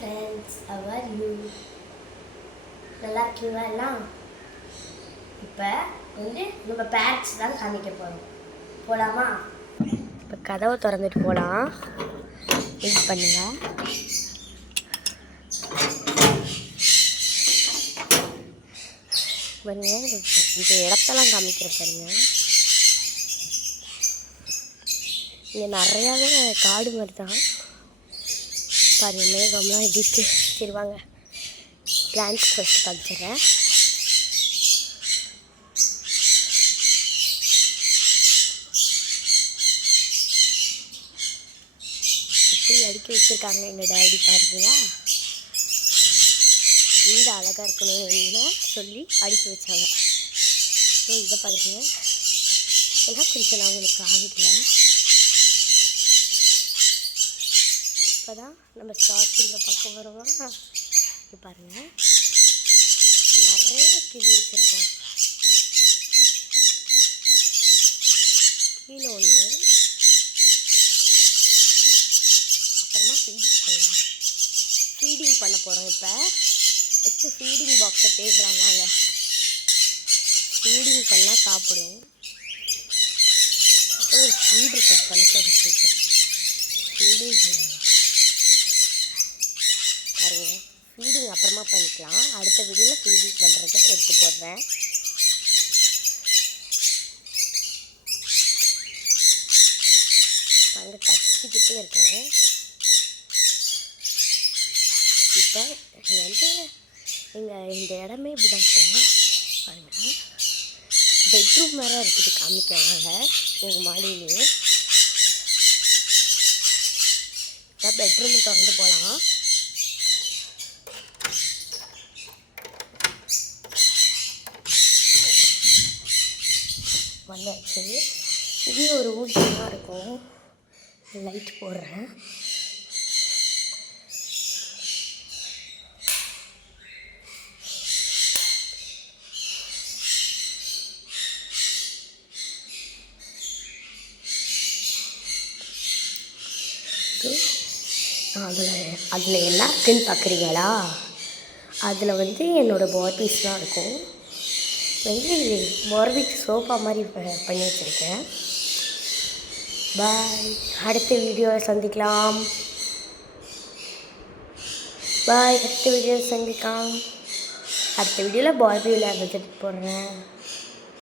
Friends, how are you? நல்லா இருக்கீங்களா எல்லாம்? இப்போ வந்து நம்ம பேரண்ட்ஸ் தான் காமிக்க போகிறோம். போகலாமா? இப்போ கதவை திறந்துட்டு போகலாம். வெயிட் பண்ணுங்க. பாருங்க, இந்த இடத்தெல்லாம் காமிக்கிற பாருங்க. இங்கே நிறையாவே காடு மாதிரி தான் பாருங்க. மேகம்லாம் எப்படி இருக்கு. சரி வாங்க, பிளான்ஸ் ஃபஸ்ட்டு காமிச்சிடுறேன். எப்படி அடுக்கி வச்சுருக்காங்க எங்கள் டேடி பாருங்களா. வீடு அழகாக இருக்கணும்னு சொல்லி அடுக்கி வச்சாங்க. ஸோ இதை பாருங்க, இதெல்லாம் கொஞ்சம் நான் உங்களுக்கு காமிக்கல. இப்போ தான் நம்ம ஸ்டார்டிங்கில் பார்க்க வருவோம். இது பாருங்கள், நிறைய கிளி வச்சுருக்கோம். கீழே ஒன்று, அப்புறமா ஃபீடிங் பண்ண போகிறோம். இப்போ ஃபஸ்ட்டு ஃபீடிங் பாக்ஸை தேடுறாங்க. ஃபீடிங் பண்ணால் சாப்பிடும். ஒரு ஃபீட் இருக்கும் சன்ஃப்ளவர் ஃபீடிங் பண்ணுங்க பாருங்க. ஃபீடிங் அப்புறமா பண்ணிக்கலாம். அடுத்த வீடியோவில் ஃபீடிங் பண்ணுறதை எடுத்து போடுறேன். பாருங்க, கத்திக்கிட்டே இருக்கேன். இப்போ இது வந்து இந்த இடமே இப்படி தான் இருக்கும் பாருங்கள். பெட்ரூம் வேறு இருக்குது, காமிக்கிறாங்க எங்கள் மாடியிலேயே. இப்போ பெட்ரூம் திறந்து போகலாம். வந்தாச்சு. இதே ஒரு ஊட்டியாக இருக்கும். லைட் போடுறேன். அதில் என்ன இருக்குன்னு பார்க்குறீங்களா? அதில் வந்து என்னோடய பார்பிஸ்லாம் இருக்கும். வந்து பார்பிக்கு சோஃபா மாதிரி பண்ணி வச்சுருக்கேன். பாய், அடுத்த வீடியோவில் சந்திக்கலாம். பாய், அடுத்த வீடியோவில் சந்திக்கலாம். அடுத்த வீடியோவில் பார்பி விளையாடுறதுக்கு போடுறேன்.